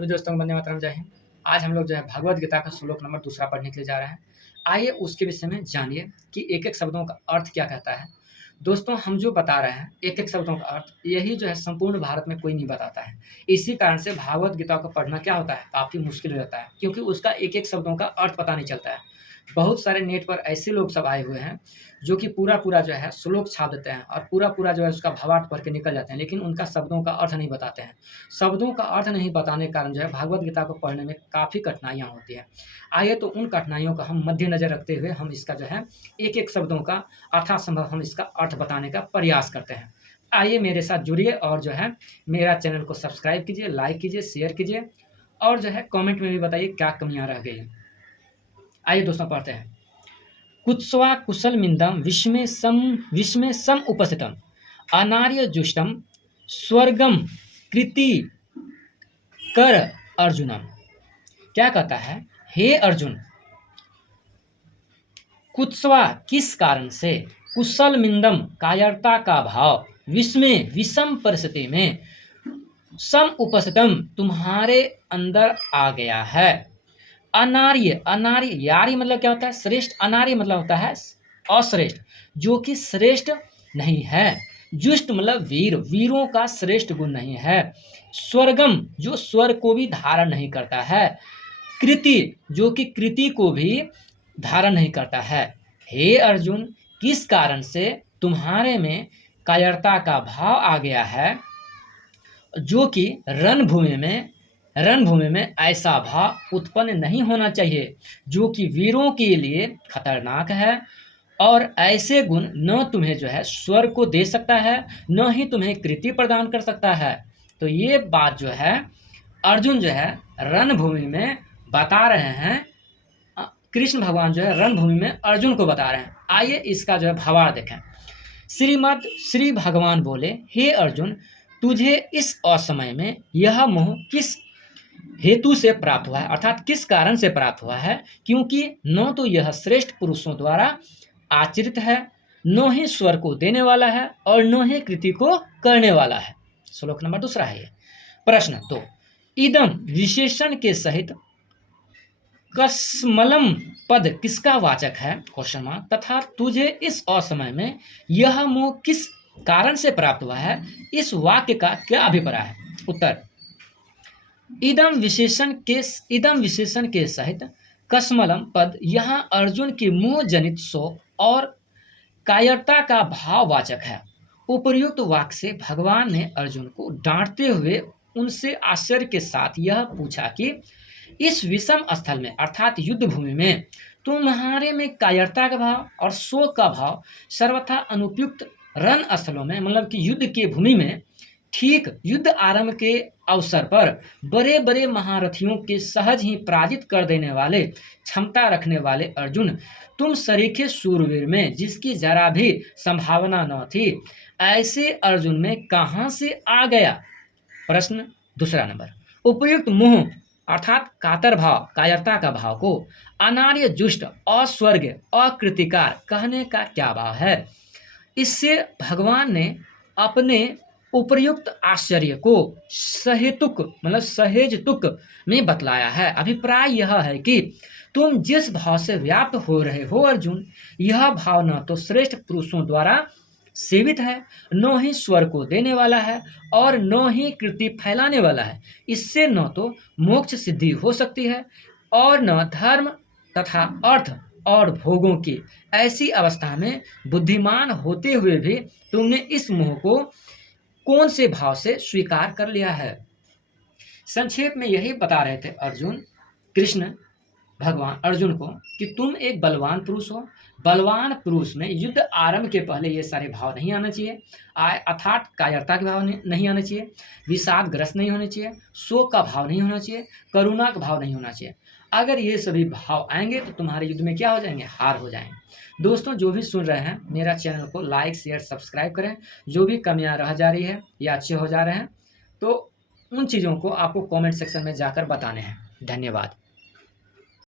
सभी दोस्तों को वंदे मातरम, जय हिंद। आज हम लोग जो है भगवद गीता का श्लोक नंबर 2 पढ़ने के लिए जा रहे हैं। आइए उसके विषय में जानिए कि एक-एक शब्दों का अर्थ क्या कहता है। दोस्तों, हम जो बता रहे हैं एक-एक शब्दों का अर्थ, यही जो है संपूर्ण भारत में कोई नहीं बताता है। इसी कारण से भागवत गीता को पढ़ना क्या होता है, काफ़ी मुश्किल हो जाता है, क्योंकि उसका एक-एक शब्दों का अर्थ पता नहीं चलता है। बहुत सारे नेट पर ऐसे लोग सब आए हुए हैं, जो कि पूरा-पूरा जो है श्लोक छाप देते हैं और पूरा-पूरा जो है उसका भावार्थ पढ़ के निकल जाते हैं, लेकिन उनका शब्दों का अर्थ नहीं बताते हैं। शब्दों का अर्थ नहीं बताने के कारण जो है भागवत गीता को पढ़ने में काफ़ी कठिनाइयाँ होती हैं। आइए तो उन कठिनाइयों का हम मद्देनज़र रखते हुए हम इसका जो है एक-एक शब्दों का यथासंभव हम इसका अर्थ बताने का प्रयास करते हैं। आइए मेरे साथ जुड़िए और जो है मेरा चैनल को सब्सक्राइब कीजिए, लाइक कीजिए, शेयर कीजिए और जो है कमेंट में भी बताइए क्या कमियाँ रह गई हैं। आइए दोस्तों पढ़ते हैं। कुत्स्वा कुशलमिन्दं विस्मे सम उपस्थितम् अनार्यजुष्टं स्वर्गम कृति कर अर्जुनम। क्या कहता है, हे अर्जुन, कुत्स्वा किस कारण से, कुशलमिन्दम कायरता का भाव, विस्मे विषम परिस्थिति में, सम उपस्थितम तुम्हारे अंदर आ गया है। अनार्य, अनार्य यारी मतलब क्या होता है, श्रेष्ठ। अनार्य मतलब होता है अश्रेष्ठ, जो कि श्रेष्ठ नहीं है। जुष्ट मतलब वीर, वीरों का श्रेष्ठ गुण नहीं है। स्वर्गम, जो स्वर्ग को भी धारण नहीं करता है। कृति, जो कि कृति को भी धारण नहीं करता है। हे अर्जुन, किस कारण से तुम्हारे में कायरता का भाव आ गया है, जो कि रणभूमि में ऐसा भाव उत्पन्न नहीं होना चाहिए, जो कि वीरों के लिए खतरनाक है। और ऐसे गुण न तुम्हें जो है स्वर्ग को दे सकता है, न ही तुम्हें कृति प्रदान कर सकता है। तो ये बात जो है अर्जुन जो है रणभूमि में बता रहे हैं। कृष्ण भगवान जो है रणभूमि में अर्जुन को बता रहे हैं। आइए इसका जो है भावार्थ देखें। श्री भगवान बोले, हे अर्जुन, तुझे इस असमय में यह मोह किस हेतु से प्राप्त हुआ है, अर्थात किस कारण से प्राप्त हुआ है, क्योंकि न तो यह श्रेष्ठ पुरुषों द्वारा आचरित है, न ही स्वर को देने वाला है और न ही कृति को करने वाला है। श्लोक नंबर 2 है ये। प्रश्न तो, इदम विशेषण के सहित कस्मलम पद किसका वाचक है, क्वेश्चन मार्क, तथा तुझे इस असमय में यह मोह किस कारण से प्राप्त हुआ है, इस वाक्य का क्या अभिप्राय है। उत्तर, इदम विशेषण के सहित कस्मलम पद यहाँ अर्जुन की मोह जनित शोक और कायरता का भाववाचक है। उपर्युक्त वाक्य से भगवान ने अर्जुन को डांटते हुए उनसे आश्चर्य के साथ यह पूछा कि इस विषम स्थल में, अर्थात युद्ध भूमि में, तुम्हारे में कायरता का भाव और शोक का भाव सर्वथा अनुपयुक्त रण स्थलों में, मतलब कि युद्ध की भूमि में, ठीक युद्ध आरंभ के अवसर पर बड़े बड़े महारथियों के सहज ही पराजित कर देने वाले क्षमता रखने वाले अर्जुन, तुम सरीखे शूरवीर में जिसकी जरा भी संभावना न थी, ऐसे अर्जुन में कहाँ से आ गया। प्रश्न दूसरा नंबर, उपयुक्त मोह अर्थात कातर भाव, कायरता का भाव को अनार्य, जुष्ट, अस्वर्ग, अकृतिकार कहने का क्या भाव है। इससे भगवान ने अपने उपर्युक्त आश्चर्य को सहेतुक मतलब सहेजतुक में बतलाया है। अभिप्राय यह है कि तुम जिस भाव से व्याप्त हो रहे हो अर्जुन, यह भाव न तो श्रेष्ठ पुरुषों द्वारा सेवित है, न ही स्वर को देने वाला है और न ही कृति फैलाने वाला है। इससे न तो मोक्ष सिद्धि हो सकती है और न धर्म तथा अर्थ और भोगों की। ऐसी अवस्था में बुद्धिमान होते हुए भी तुमने इस मोह को कौन से भाव से स्वीकार कर लिया है। संक्षेप में यही बता रहे थे कृष्ण भगवान अर्जुन को कि तुम एक बलवान पुरुष हो। बलवान पुरुष में युद्ध आरंभ के पहले ये सारे भाव नहीं आना चाहिए, अर्थात कायरता के भाव नहीं आना चाहिए, विषादग्रस्त नहीं होने चाहिए, शोक का भाव नहीं होना चाहिए, करुणा का भाव नहीं होना चाहिए। अगर ये सभी भाव आएंगे तो तुम्हारे युद्ध में क्या हो जाएंगे, हार हो जाएंगे। दोस्तों, जो भी सुन रहे हैं मेरा चैनल को लाइक शेयर सब्सक्राइब करें। जो भी कमियां रह जा रही है या अच्छे हो जा रहे हैं तो उन चीज़ों को आपको कमेंट सेक्शन में जाकर बताने हैं। धन्यवाद।